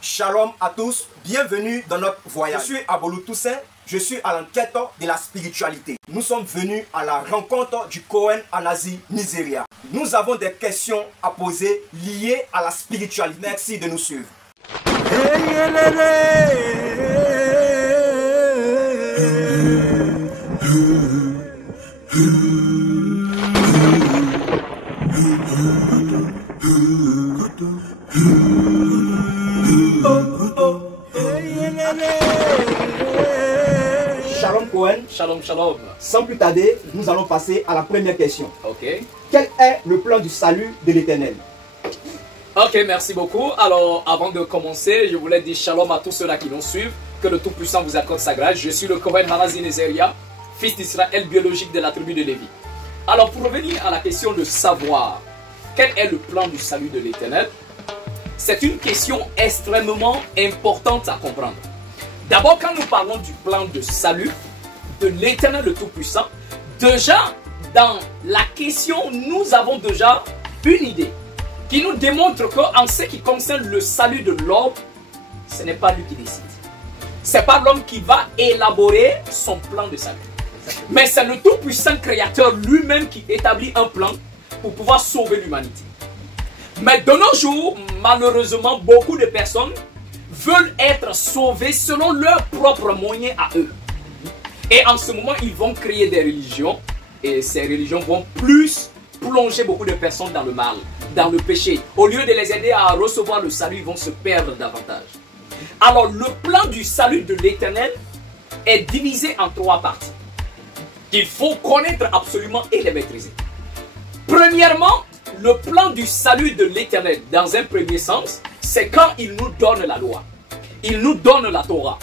Shalom à tous, bienvenue dans notre voyage. Je suis Abolu Toussaint, je suis à l'enquête de la spiritualité. Nous sommes venus à la rencontre du Cohen en Asie, Nigeria. Nous avons des questions à poser liées à la spiritualité. Merci de nous suivre. Shalom Cohen. Shalom, shalom. Sans plus tarder, nous allons passer à la première question. Ok. Quel est le plan du salut de l'Éternel? Ok, merci beaucoup. Alors, avant de commencer, je voulais dire shalom à tous ceux-là qui nous suivent. Que le Tout-Puissant vous accorde sa grâce. Je suis le Cohen en Asie, Nigeria, fils d'Israël biologique de la tribu de Lévi. Alors, pour revenir à la question de savoir quel est le plan du salut de l'Éternel, c'est une question extrêmement importante à comprendre. D'abord, quand nous parlons du plan de salut de l'Éternel le Tout-Puissant, déjà, dans la question, nous avons déjà une idée qui nous démontre qu'en ce qui concerne le salut de l'homme, ce n'est pas lui qui décide. Ce n'est pas l'homme qui va élaborer son plan de salut. Mais c'est le Tout-Puissant Créateur lui-même qui établit un plan pour pouvoir sauver l'humanité. Mais de nos jours, malheureusement, beaucoup de personnes veulent être sauvés selon leurs propres moyens à eux. Et en ce moment, ils vont créer des religions. Et ces religions vont plus plonger beaucoup de personnes dans le mal, dans le péché. Au lieu de les aider à recevoir le salut, ils vont se perdre davantage. Alors, le plan du salut de l'Éternel est divisé en trois parties qu'il faut connaître absolument et les maîtriser. Premièrement, le plan du salut de l'Éternel, dans un premier sens, c'est quand il nous donne la loi. Il nous donne la Torah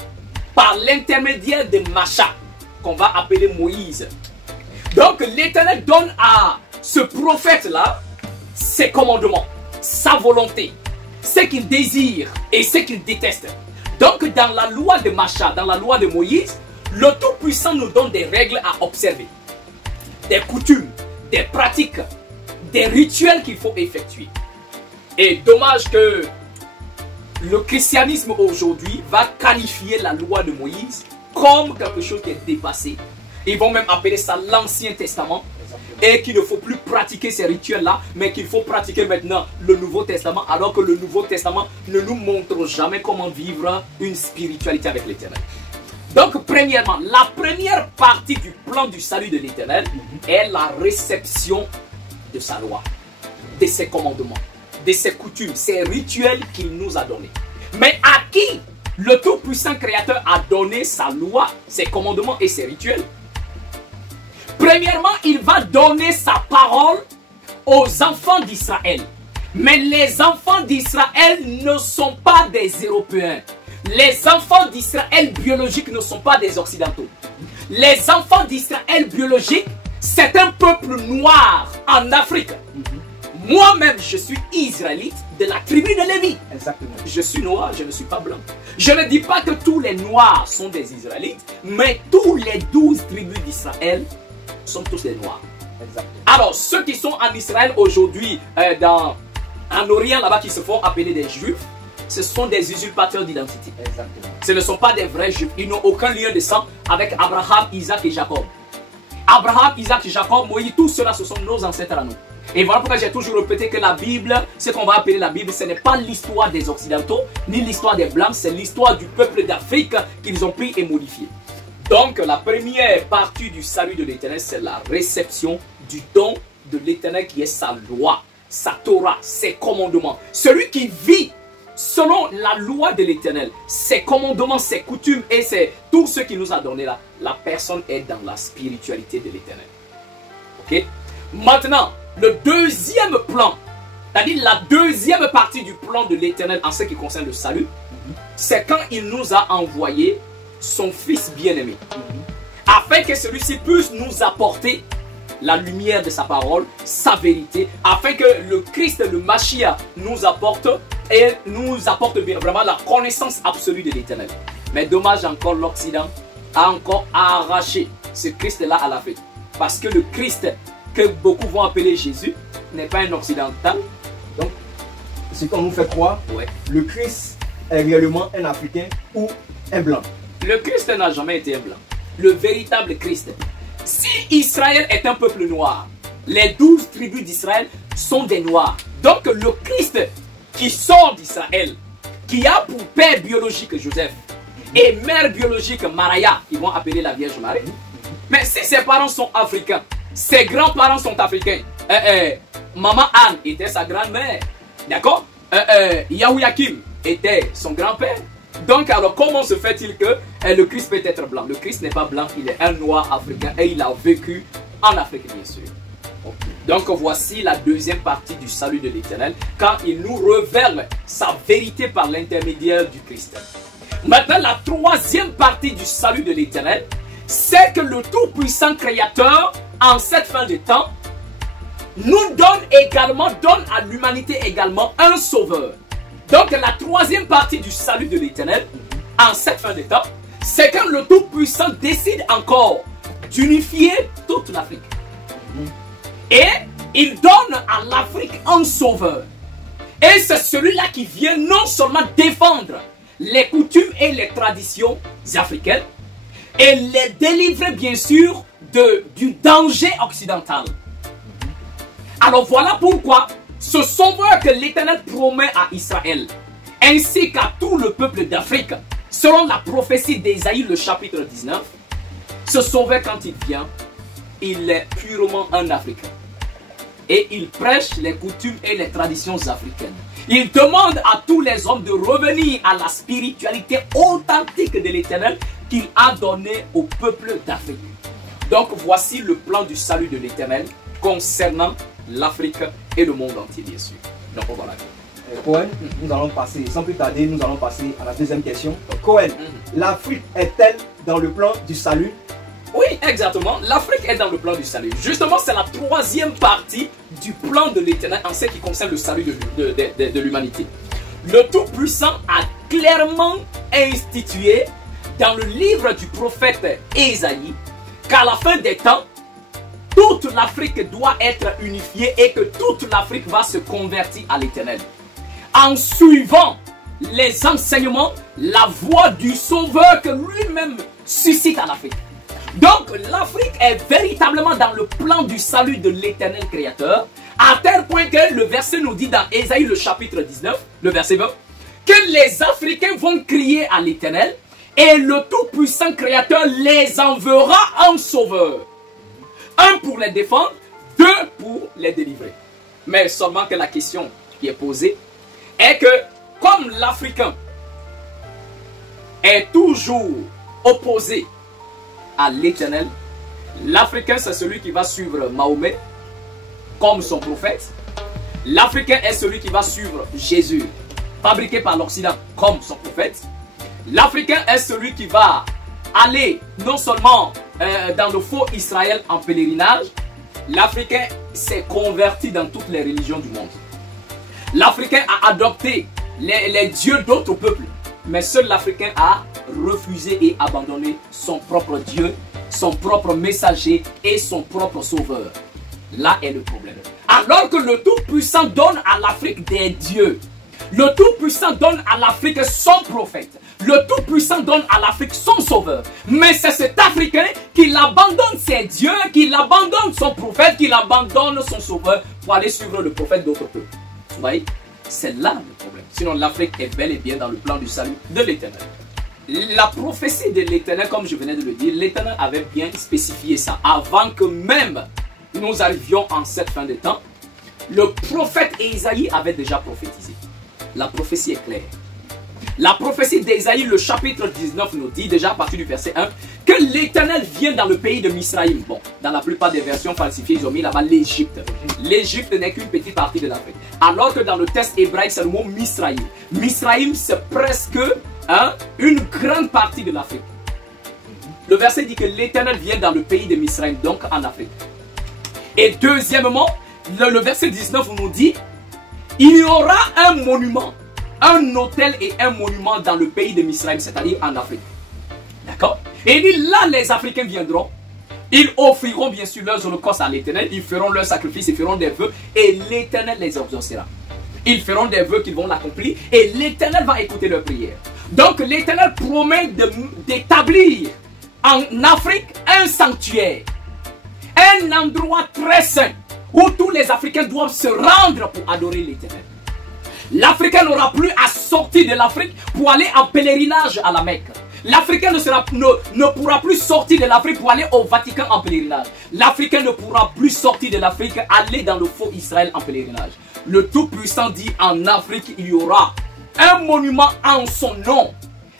par l'intermédiaire de Macha, qu'on va appeler Moïse. Donc l'Éternel donne à ce prophète-là ses commandements, sa volonté, ce qu'il désire et ce qu'il déteste. Donc dans la loi de Macha, dans la loi de Moïse, le Tout-Puissant nous donne des règles à observer, des coutumes, des pratiques, des rituels qu'il faut effectuer. Et dommage que le christianisme aujourd'hui va qualifier la loi de Moïse comme quelque chose qui est dépassé. Ils vont même appeler ça l'Ancien Testament. Et qu'il ne faut plus pratiquer ces rituels-là, mais qu'il faut pratiquer maintenant le Nouveau Testament, alors que le Nouveau Testament ne nous montre jamais comment vivre une spiritualité avec l'Éternel. Donc, premièrement, la première partie du plan du salut de l'Éternel est la réception de sa loi, de ses commandements, de ses coutumes, ses rituels qu'il nous a donnés. Mais à qui le Tout-Puissant Créateur a donné sa loi, ses commandements et ses rituels? Premièrement, il va donner sa parole aux enfants d'Israël. Mais les enfants d'Israël ne sont pas des Européens. Les enfants d'Israël biologiques ne sont pas des Occidentaux. Les enfants d'Israël biologiques, c'est un peuple noir en Afrique. Moi-même, je suis israélite de la tribu de Lévi. Exactement. Je suis noir, je ne suis pas blanc. Je ne dis pas que tous les noirs sont des israélites, mais tous les 12 tribus d'Israël sont tous des noirs. Exactement. Alors, ceux qui sont en Israël aujourd'hui, en Orient là-bas, qui se font appeler des juifs, ce sont des usurpateurs d'identité. Exactement. Ce ne sont pas des vrais juifs. Ils n'ont aucun lien de sang avec Abraham, Isaac et Jacob. Abraham, Isaac et Jacob, Moïse, tout cela, ce sont nos ancêtres à nous. Et voilà pourquoi j'ai toujours répété que la Bible, ce qu'on va appeler la Bible, ce n'est pas l'histoire des Occidentaux, ni l'histoire des Blancs, c'est l'histoire du peuple d'Afrique qu'ils ont pris et modifié. Donc, la première partie du salut de l'Éternel, c'est la réception du don de l'Éternel qui est sa loi, sa Torah, ses commandements. Celui qui vit selon la loi de l'Éternel, ses commandements, ses coutumes et tout ce qu'il nous a donné là, la personne est dans la spiritualité de l'Éternel. Ok? Maintenant, le deuxième plan, c'est-à-dire la deuxième partie du plan de l'Éternel en ce qui concerne le salut, c'est quand il nous a envoyé son Fils bien-aimé, afin que celui-ci puisse nous apporter la lumière de sa parole, sa vérité, afin que le Christ, le Mashiach, nous apporte bien vraiment la connaissance absolue de l'Éternel. Mais dommage encore, l'Occident a encore arraché ce Christ-là à l'Afrique. Parce que le Christ que beaucoup vont appeler Jésus n'est pas un occidental. Donc, ce qu'on nous fait croire, Ouais. le Christ est réellement un Africain ou un blanc? Le Christ n'a jamais été un blanc. Le véritable Christ. Si Israël est un peuple noir, les 12 tribus d'Israël sont des noirs. Donc le Christ qui sort d'Israël, qui a pour père biologique Joseph et mère biologique Maria, ils vont appeler la Vierge Marie. Mais si ses parents sont africains, ses grands-parents sont africains, Maman Anne était sa grand-mère, d'accord? Yahuyakim était son grand-père. Donc alors comment se fait-il que le Christ peut être blanc? Le Christ n'est pas blanc, il est un noir africain et il a vécu en Afrique bien sûr. Donc voici la deuxième partie du salut de l'Éternel quand il nous révèle sa vérité par l'intermédiaire du Christ. Maintenant la troisième partie du salut de l'Éternel, c'est que le Tout-Puissant Créateur en cette fin de temps nous donne à l'humanité également un sauveur. Donc la troisième partie du salut de l'Éternel en cette fin de temps, c'est quand le Tout-Puissant décide encore d'unifier toute l'Afrique. Et il donne à l'Afrique un sauveur. Et c'est celui-là qui vient non seulement défendre les coutumes et les traditions africaines, et les délivrer bien sûr du danger occidental. Alors voilà pourquoi ce sauveur que l'Éternel promet à Israël, ainsi qu'à tout le peuple d'Afrique, selon la prophétie d'Ésaïe, le chapitre 19, ce sauveur quand il vient, il est purement un Africain. Et il prêche les coutumes et les traditions africaines. Il demande à tous les hommes de revenir à la spiritualité authentique de l'Éternel qu'il a donnée au peuple d'Afrique. Donc voici le plan du salut de l'Éternel concernant l'Afrique et le monde entier bien sûr. Donc on va la dire. Cohen, nous allons passer, sans plus tarder, nous allons passer à la deuxième question. Cohen, l'Afrique est-elle dans le plan du salut? Oui, exactement. L'Afrique est dans le plan du salut. Justement, c'est la troisième partie du plan de l'Éternel en ce qui concerne le salut de l'humanité. Le Tout-Puissant a clairement institué dans le livre du prophète Ésaïe qu'à la fin des temps, toute l'Afrique doit être unifiée et que toute l'Afrique va se convertir à l'Éternel. En suivant les enseignements, la voie du Sauveur que lui-même suscite à l'Afrique. Donc l'Afrique est véritablement dans le plan du salut de l'Éternel Créateur, à tel point que le verset nous dit dans Ésaïe le chapitre 19, le verset 20, que les Africains vont crier à l'Éternel et le Tout-Puissant Créateur les enverra en sauveur. Un pour les défendre, deux pour les délivrer. Mais seulement que la question qui est posée est que comme l'Africain est toujours opposé à l'Éternel, l'Africain c'est celui qui va suivre Mahomet comme son prophète. L'Africain est celui qui va suivre Jésus, fabriqué par l'Occident, comme son prophète. L'Africain est celui qui va aller non seulement dans le faux Israël en pèlerinage. L'Africain s'est converti dans toutes les religions du monde. L'Africain a adopté les dieux d'autres peuples. Mais seul l'Africain a refusé et abandonné son propre Dieu, son propre messager et son propre sauveur. Là est le problème. Alors que le Tout-Puissant donne à l'Afrique des dieux. Le Tout-Puissant donne à l'Afrique son prophète. Le Tout-Puissant donne à l'Afrique son sauveur. Mais c'est cet Africain qui abandonne ses dieux, qui abandonne son prophète, qui abandonne son sauveur pour aller suivre le prophète d'autres peuples. Vous voyez? C'est là le problème. Sinon l'Afrique est bel et bien dans le plan du salut de l'Éternel. La prophétie de l'Éternel, comme je venais de le dire, l'Éternel avait bien spécifié ça. Avant que même nous arrivions en cette fin de temps, le prophète Ésaïe avait déjà prophétisé. La prophétie est claire. La prophétie d'Ésaïe, le chapitre 19, nous dit déjà à partir du verset 1 que l'Éternel vient dans le pays de Misraïm. Bon, dans la plupart des versions falsifiées, ils ont mis là-bas l'Égypte. L'Égypte n'est qu'une petite partie de l'Afrique. Alors que dans le texte hébraïque, c'est le mot Misraïm. Misraïm, c'est presque une grande partie de l'Afrique. Le verset dit que l'Éternel vient dans le pays de Misraïm, donc en Afrique. Et deuxièmement, le verset 19 nous dit il y aura un monument, un autel et un monument dans le pays de Misraïm, c'est-à-dire en Afrique. D'accord? Et il dit là, les Africains viendront, ils offriront bien sûr leurs holocaustes à l'Éternel, ils feront leurs sacrifices, ils feront des vœux et l'Éternel les exaucera. Ils feront des vœux qu'ils vont l'accomplir et l'Éternel va écouter leurs prières. Donc l'Éternel promet d'établir en Afrique un sanctuaire, un endroit très saint où tous les Africains doivent se rendre pour adorer l'Éternel. L'Africain n'aura plus à sortir de l'Afrique pour aller en pèlerinage à la Mecque. L'Africain ne pourra plus sortir de l'Afrique pour aller au Vatican en pèlerinage. L'Africain ne pourra plus sortir de l'Afrique aller dans le faux Israël en pèlerinage. Le Tout-Puissant dit en Afrique il y aura un monument en son nom,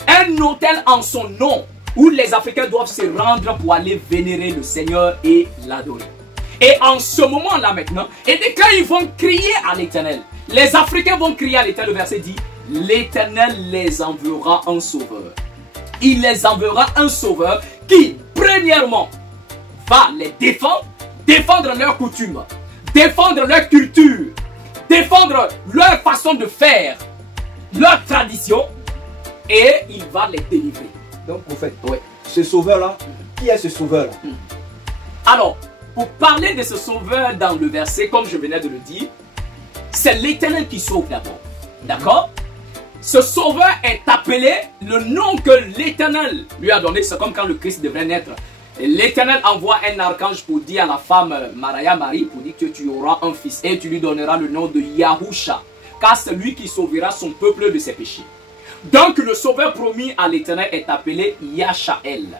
un autel en son nom, où les Africains doivent se rendre pour aller vénérer le Seigneur et l'adorer. Et en ce moment-là maintenant, et dès quand ils vont crier à l'Éternel, les Africains vont crier à l'Éternel, le verset dit, l'Éternel les enverra un sauveur. Il les enverra un sauveur qui, premièrement, va les défendre, défendre leurs coutumes, défendre leur culture, défendre leur façon de faire, leur tradition, et il va les délivrer. Donc, prophète, ouais. Ce sauveur-là, qui est ce sauveur-là? Alors, pour parler de ce sauveur dans le verset, comme je venais de le dire, c'est l'Éternel qui sauve d'abord. D'accord? Ce sauveur est appelé, le nom que l'Éternel lui a donné, c'est comme quand le Christ devrait naître. L'Éternel envoie un archange pour dire à la femme Marie, pour dire que tu auras un fils et tu lui donneras le nom de Yahusha, car c'est lui qui sauvera son peuple de ses péchés. Donc le sauveur promis à l'Éternel est appelé Yashael.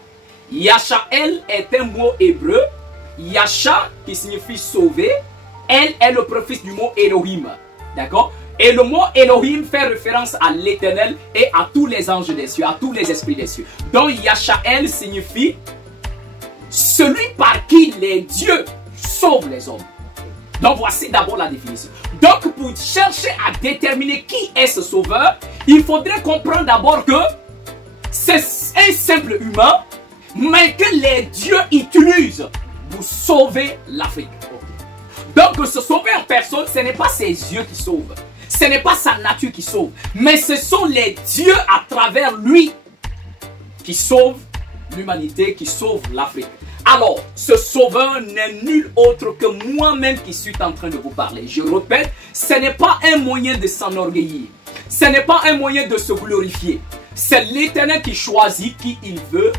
Yashael est un mot hébreu. Yasha qui signifie sauver. Elle est le préfixe du mot Elohim. D'accord? Et le mot Elohim fait référence à l'Éternel et à tous les anges des cieux, à tous les esprits des cieux. Donc Yashael signifie celui par qui les dieux sauvent les hommes. Donc voici d'abord la définition. Donc pour chercher à déterminer qui est ce sauveur, il faudrait comprendre d'abord que c'est un simple humain, mais que les dieux utilisent pour sauver l'Afrique. Donc ce sauveur personne, ce n'est pas ses yeux qui sauvent, ce n'est pas sa nature qui sauve, mais ce sont les dieux à travers lui qui sauvent l'humanité, qui sauvent l'Afrique. Alors, ce sauveur n'est nul autre que moi-même qui suis en train de vous parler. Je répète, ce n'est pas un moyen de s'enorgueillir. Ce n'est pas un moyen de se glorifier. C'est l'Éternel qui choisit qui il veut,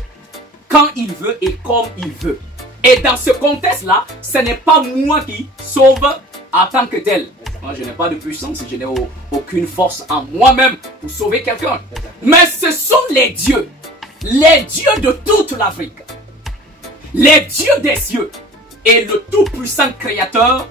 quand il veut et comme il veut. Et dans ce contexte-là, ce n'est pas moi qui sauve en tant que tel. Moi, je n'ai pas de puissance, je n'ai aucune force en moi-même pour sauver quelqu'un. Mais ce sont les dieux de toute l'Afrique. Les dieux des cieux et le tout-puissant créateur,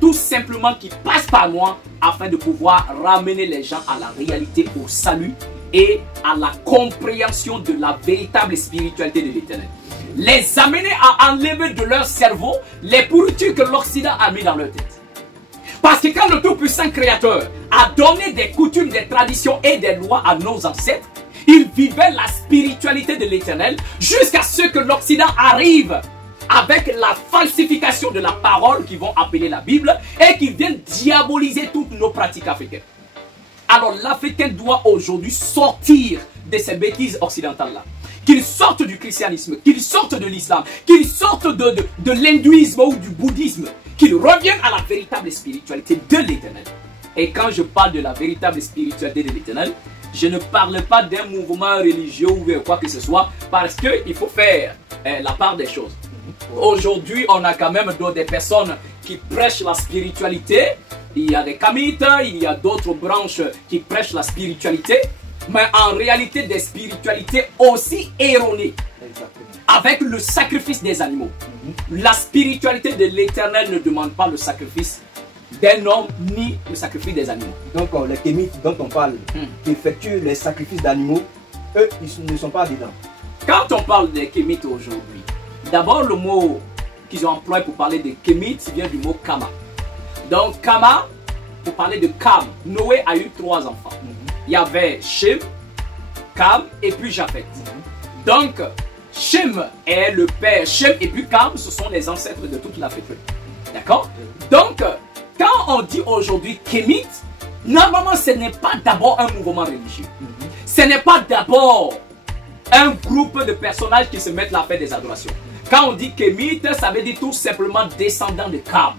tout simplement qui passe par moi afin de pouvoir ramener les gens à la réalité, au salut et à la compréhension de la véritable spiritualité de l'Éternel. Les amener à enlever de leur cerveau les pourritures que l'Occident a mis dans leur tête. Parce que quand le tout-puissant créateur a donné des coutumes, des traditions et des lois à nos ancêtres, ils vivaient la spiritualité de l'Éternel jusqu'à ce que l'Occident arrive avec la falsification de la parole qu'ils vont appeler la Bible et qui viennent diaboliser toutes nos pratiques africaines. Alors l'Africain doit aujourd'hui sortir de ces bêtises occidentales-là. Qu'il sorte du christianisme, qu'il sorte de l'islam, qu'il sorte de l'hindouisme ou du bouddhisme, qu'il revienne à la véritable spiritualité de l'Éternel. Et quand je parle de la véritable spiritualité de l'Éternel, je ne parle pas d'un mouvement religieux ou quoi que ce soit, parce qu'il faut faire la part des choses. Aujourd'hui, on a quand même des personnes qui prêchent la spiritualité. Il y a des kamites, il y a d'autres branches qui prêchent la spiritualité, mais en réalité des spiritualités aussi erronées. Avec le sacrifice des animaux. La spiritualité de l'Éternel ne demande pas le sacrifice d'un homme ni le sacrifice des animaux. Donc les kémites dont on parle, qui effectuent les sacrifices d'animaux, eux, ils ne sont pas dedans. Quand on parle des kémites aujourd'hui, d'abord le mot qu'ils ont employé pour parler des kémites vient du mot Kama. Donc Kama, pour parler de Kam, Noé a eu 3 enfants. Il y avait Shem, Kam et puis Japhet. Donc Shem est le père, Shem et puis Kam, ce sont les ancêtres de toute l'Afrique. D'accord? Donc quand on dit aujourd'hui kémite, normalement ce n'est pas d'abord un mouvement religieux. Ce n'est pas d'abord un groupe de personnages qui se mettent là à faire des adorations. Quand on dit kémite, ça veut dire tout simplement descendant de Kam.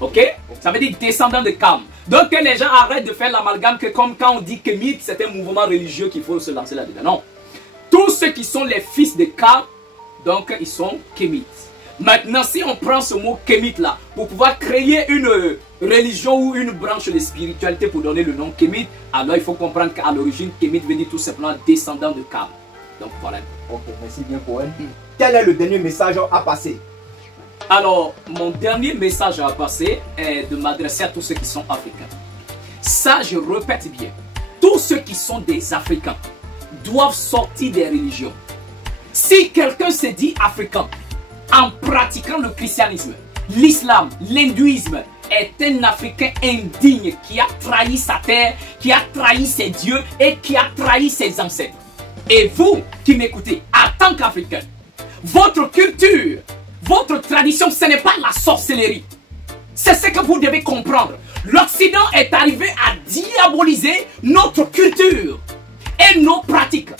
Ok? Ça veut dire descendant de Kam. Donc que les gens arrêtent de faire l'amalgame que comme quand on dit Kémite, c'est un mouvement religieux qu'il faut se lancer là-dedans. Non. Tous ceux qui sont les fils de Kam, donc ils sont Kémites. Maintenant, si on prend ce mot Kémite là, pour pouvoir créer une religion ou une branche de spiritualité pour donner le nom Kémite, alors il faut comprendre qu'à l'origine, Kémite veut dire tout simplement descendant de Kam. Donc voilà. Ok, merci bien Cohen. Quel est le dernier message à passer? Alors, mon dernier message à passer est de m'adresser à tous ceux qui sont africains. Ça, je répète bien. Tous ceux qui sont des Africains doivent sortir des religions. Si quelqu'un se dit africain en pratiquant le christianisme, l'islam, l'hindouisme, est un Africain indigne qui a trahi sa terre, qui a trahi ses dieux et qui a trahi ses ancêtres. Et vous qui m'écoutez, en tant qu'Africain, votre culture, votre tradition, ce n'est pas la sorcellerie. C'est ce que vous devez comprendre. L'Occident est arrivé à diaboliser notre culture et nos pratiques.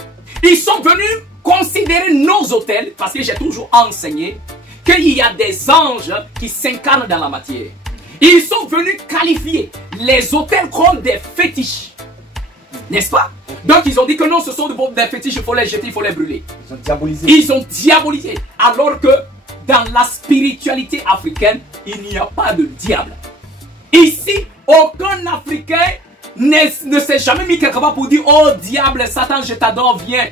Ils sont venus considérer nos autels, parce que j'ai toujours enseigné qu'il y a des anges qui s'incarnent dans la matière. Ils sont venus qualifier les autels comme des fétiches. N'est-ce pas? Donc ils ont dit que non, ce sont des fétiches, il faut les jeter, il faut les brûler. Ils ont diabolisé. Ils ont diabolisé. Alors que dans la spiritualité africaine, il n'y a pas de diable. Ici, aucun Africain ne s'est jamais mis quelque part pour dire oh diable, Satan, je t'adore, viens.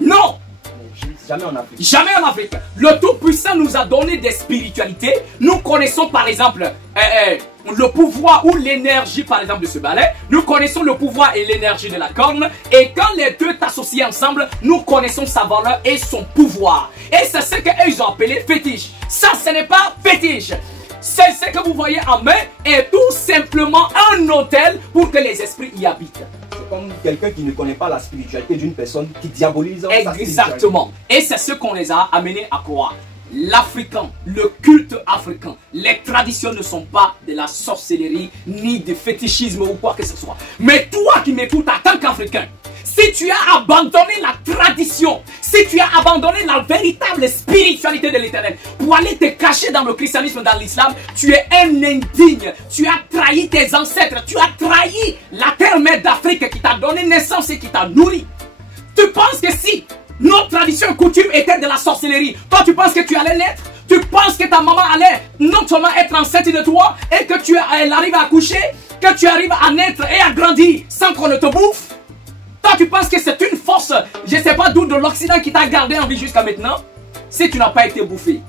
Non. Jamais en Afrique. Jamais en Afrique. Le Tout-Puissant nous a donné des spiritualités. Nous connaissons par exemple le pouvoir ou l'énergie par exemple de ce balai. Nous connaissons le pouvoir et l'énergie de la corne. Et quand les deux s'associent ensemble, nous connaissons sa valeur et son pouvoir. Et c'est ce qu'ils ont appelé fétiche. Ça, ce n'est pas fétiche. C'est ce que vous voyez en main et tout simplement un hôtel pour que les esprits y habitent. C'est comme quelqu'un qui ne connaît pas la spiritualité d'une personne qui diabolise sa spiritualité. Exactement. Et c'est ce qu'on les a amenés à croire. L'Africain, le culte africain, les traditions ne sont pas de la sorcellerie ni de fétichisme ou quoi que ce soit. Mais toi qui m'écoutes en tant qu'Africain, si tu as abandonné la tradition, si tu as abandonné la véritable spiritualité de l'Éternel pour aller te cacher dans le christianisme, dans l'islam, tu es un indigne. Tu as trahi tes ancêtres, tu as trahi la terre-mère d'Afrique qui t'a donné naissance et qui t'a nourri. Tu penses que si nos traditions et coutumes étaient de la sorcellerie, toi tu penses que tu allais l'être? Tu penses que ta maman allait non seulement être enceinte de toi et que elle arrive à accoucher, que tu arrives à naître et à grandir sans qu'on ne te bouffe? Toi, tu penses que c'est une force, je ne sais pas d'où, de l'Occident qui t'a gardé en vie jusqu'à maintenant? Si tu n'as pas été bouffé.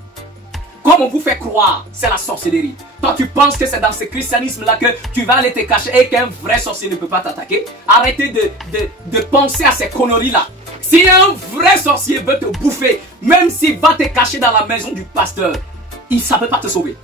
Comme on vous fait croire, c'est la sorcellerie. Toi, tu penses que c'est dans ce christianisme-là que tu vas aller te cacher et qu'un vrai sorcier ne peut pas t'attaquer? Arrêtez de penser à ces conneries-là. Si un vrai sorcier veut te bouffer, même s'il va te cacher dans la maison du pasteur, ça ne peut pas te sauver.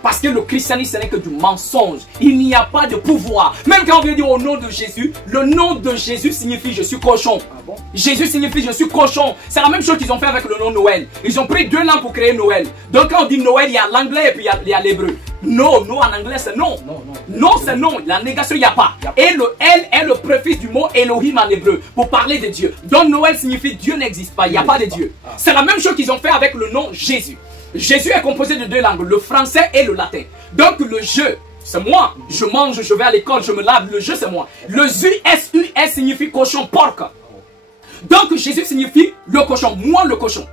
Parce que le christianisme, ce n'est que du mensonge. Il n'y a pas de pouvoir. Même quand on vient dire au nom de Jésus, le nom de Jésus signifie je suis cochon. Ah bon? Jésus signifie je suis cochon. C'est la même chose qu'ils ont fait avec le nom Noël. Ils ont pris 2 langues pour créer Noël. Donc quand on dit Noël, il y a l'anglais et puis il y a l'hébreu. Non, non en anglais c'est non. Non c'est non. La négation, il n'y a pas. Et le L est le préfixe du mot Elohim en hébreu pour parler de Dieu. Donc Noël signifie Dieu n'existe pas. Il n'y a pas de Dieu. C'est la même chose qu'ils ont fait avec le nom Jésus. Jésus est composé de 2 langues, le français et le latin. Donc le je, c'est moi. Je mange, je vais à l'école, je me lave. Le je, c'est moi. Le S-U-S signifie cochon, porc. Donc Jésus signifie le cochon, moi le cochon.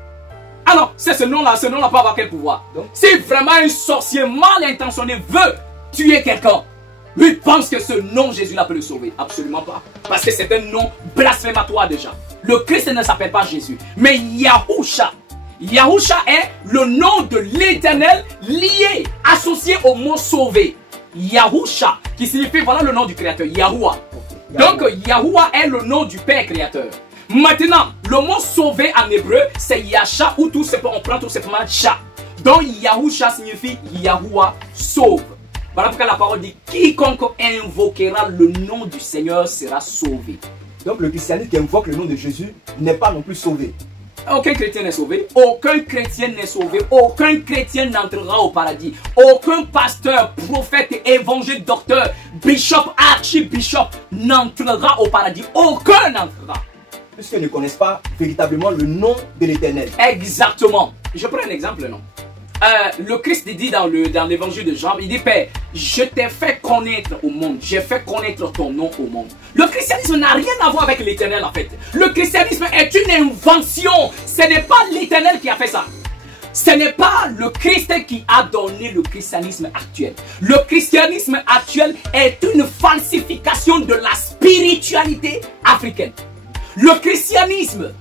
Alors, c'est ce nom-là peut avoir quel pouvoir? Donc, si vraiment un sorcier mal intentionné veut tuer quelqu'un, lui pense que ce nom Jésus-là peut le sauver. Absolument pas. Parce que c'est un nom blasphématoire déjà. Le Christ ne s'appelle pas Jésus, mais Yahusha. Yahusha est le nom de l'Éternel lié, associé au mot sauvé. Yahusha, qui signifie, voilà le nom du Créateur, Yahuwah. Donc Yahuwah est le nom du Père Créateur. Maintenant, le mot sauvé en hébreu, c'est Yasha, ou tout simplement, on prend tout simplement Sha. Donc Yahusha signifie Yahuwah sauve. Voilà pourquoi la parole dit, quiconque invoquera le nom du Seigneur sera sauvé. Donc le christianisme qui invoque le nom de Jésus n'est pas non plus sauvé. Aucun chrétien n'est sauvé. Aucun chrétien n'est sauvé. Aucun chrétien n'entrera au paradis. Aucun pasteur, prophète, évangile, docteur, bishop, archibishop n'entrera au paradis. Aucun n'entrera. Puisqu'ils ne connaissent pas véritablement le nom de l'Éternel. Exactement. Je prends un exemple, non? le Christ dit dans l'évangile de Jean, il dit, Père, je t'ai fait connaître au monde, j'ai fait connaître ton nom au monde. Le christianisme n'a rien à voir avec l'éternel en fait. Le christianisme est une invention, ce n'est pas l'éternel qui a fait ça. Ce n'est pas le Christ qui a donné le christianisme actuel. Le christianisme actuel est une falsification de la spiritualité africaine. Le christianisme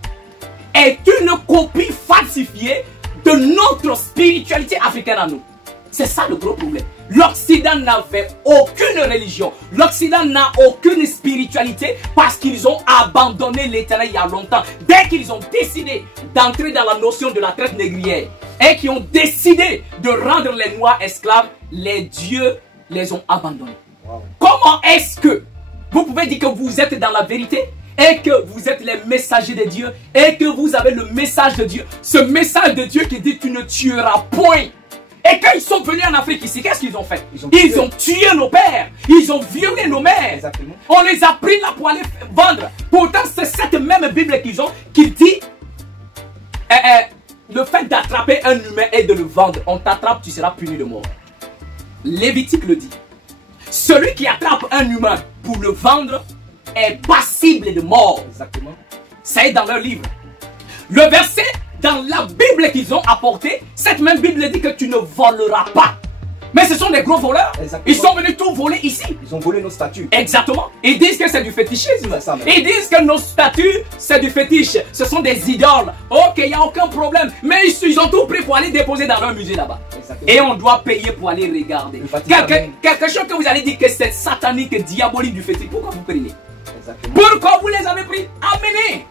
est une copie falsifiée de notre spiritualité africaine à nous. C'est ça le gros problème. L'Occident n'avait aucune religion. L'Occident n'a aucune spiritualité parce qu'ils ont abandonné l'éternel il y a longtemps. Dès qu'ils ont décidé d'entrer dans la notion de la traite négrière et qui ont décidé de rendre les Noirs esclaves, les dieux les ont abandonnés. Wow. Comment est-ce que vous pouvez dire que vous êtes dans la vérité et que vous êtes les messagers de Dieu et que vous avez le message de Dieu, ce message de Dieu qui dit tu ne tueras point? Et quand ils sont venus en Afrique ici, qu'est-ce qu'ils ont fait? Ils ont tué nos pères. Ils ont violé nos mères. Exactement. On les a pris là pour aller vendre. Pourtant, c'est cette même Bible qu'ils ont qui dit le fait d'attraper un humain et de le vendre, on t'attrape, tu seras puni de mort. Lévitique le dit. Celui qui attrape un humain pour le vendre est passible de mort. Exactement. Ça est dans leur livre. Le verset dans la Bible qu'ils ont apporté, cette même Bible dit que tu ne voleras pas. Mais ce sont des gros voleurs. Exactement. Ils sont venus tout voler ici. Ils ont volé nos statues. Exactement. Ils disent que c'est du fétichisme. Ils disent que nos statues, c'est du fétiche. Ce sont des idoles. Ok, il n'y a aucun problème. Mais ils ont tout pris pour aller déposer dans leur musée là-bas. Et on doit payer pour aller regarder. Quelque chose que vous allez dire que c'est satanique, diabolique du fétiche. Pourquoi vous prenez? Exactement. Pourquoi vous les avez pris? Amenez.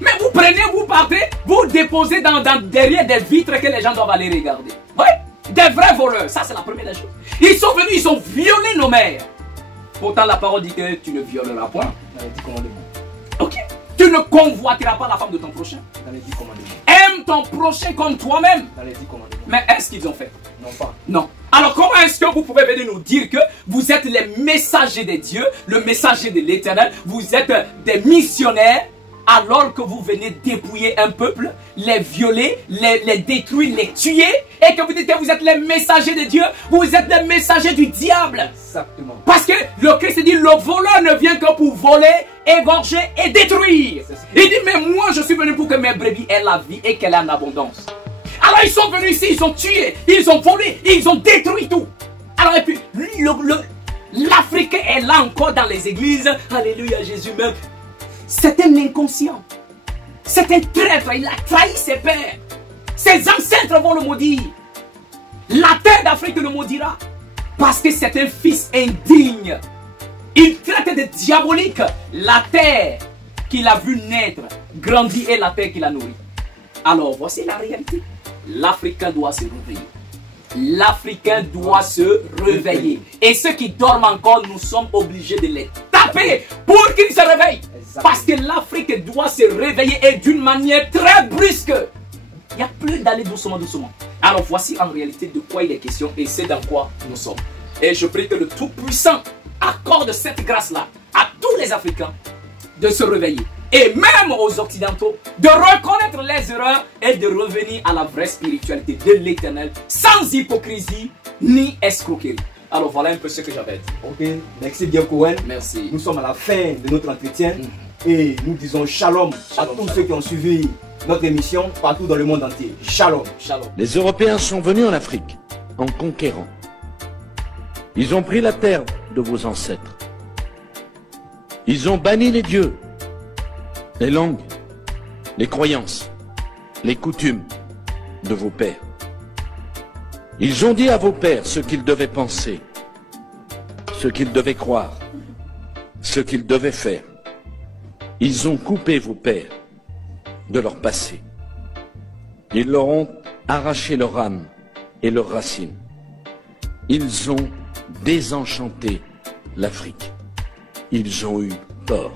Mais vous prenez, vous partez, vous déposez derrière des vitres que les gens doivent aller regarder. Oui, des vrais voleurs. Ça, c'est la première des choses. Ils sont venus, ils ont violé nos mères. Pourtant, la parole dit que tu ne violeras point. Dans les 10 commandements. Ok. Tu ne convoiteras pas la femme de ton prochain. Dans les 10 commandements. Aime ton prochain comme toi-même. Dans les 10 commandements. Mais est-ce qu'ils ont fait? Non, pas. Non. Alors, comment est-ce que vous pouvez venir nous dire que vous êtes les messagers de Dieu, le messager de l'Éternel, vous êtes des missionnaires, alors que vous venez dépouiller un peuple, les violer, les détruire, les tuer, et que vous dites que vous êtes les messagers de Dieu, vous êtes les messagers du diable. Exactement. Parce que le Christ dit, le voleur ne vient que pour voler, égorger et détruire. Il dit, mais moi je suis venu pour que mes brebis aient la vie et qu'elle ait en abondance. Alors ils sont venus ici, ils ont tué, ils ont volé, ils ont détruit tout. Alors et puis, l'Africain est là encore dans les églises, alléluia Jésus même. C'est un inconscient. C'est un traître. Il a trahi ses pères. Ses ancêtres vont le maudire. La terre d'Afrique le maudira. Parce que c'est un fils indigne. Il traite de diabolique la terre qu'il a vu naître, grandir et la terre qu'il a nourrie. Alors voici la réalité. L'Africain doit se réveiller. L'Africain doit se réveiller. Et ceux qui dorment encore, nous sommes obligés de les taper pour qu'ils se réveillent. Parce que l'Afrique doit se réveiller et d'une manière très brusque. Il n'y a plus d'aller doucement, doucement. Alors voici en réalité de quoi il est question et c'est dans quoi nous sommes. Et je prie que le Tout-Puissant accorde cette grâce-là à tous les Africains de se réveiller. Et même aux Occidentaux, de reconnaître les erreurs et de revenir à la vraie spiritualité de l'Éternel, sans hypocrisie ni escroquerie. Alors voilà un peu ce que j'avais dit. Ok, merci bien Cohen. Merci. Nous sommes à la fin de notre entretien et nous disons shalom à tous ceux qui ont suivi notre émission partout dans le monde entier. Shalom. Shalom. Les Européens sont venus en Afrique en conquérant. Ils ont pris la terre de vos ancêtres. Ils ont banni les dieux, les langues, les croyances, les coutumes de vos pères. Ils ont dit à vos pères ce qu'ils devaient penser, ce qu'ils devaient croire, ce qu'ils devaient faire. Ils ont coupé vos pères de leur passé. Ils leur ont arraché leur âme et leurs racines. Ils ont désenchanté l'Afrique. Ils ont eu tort.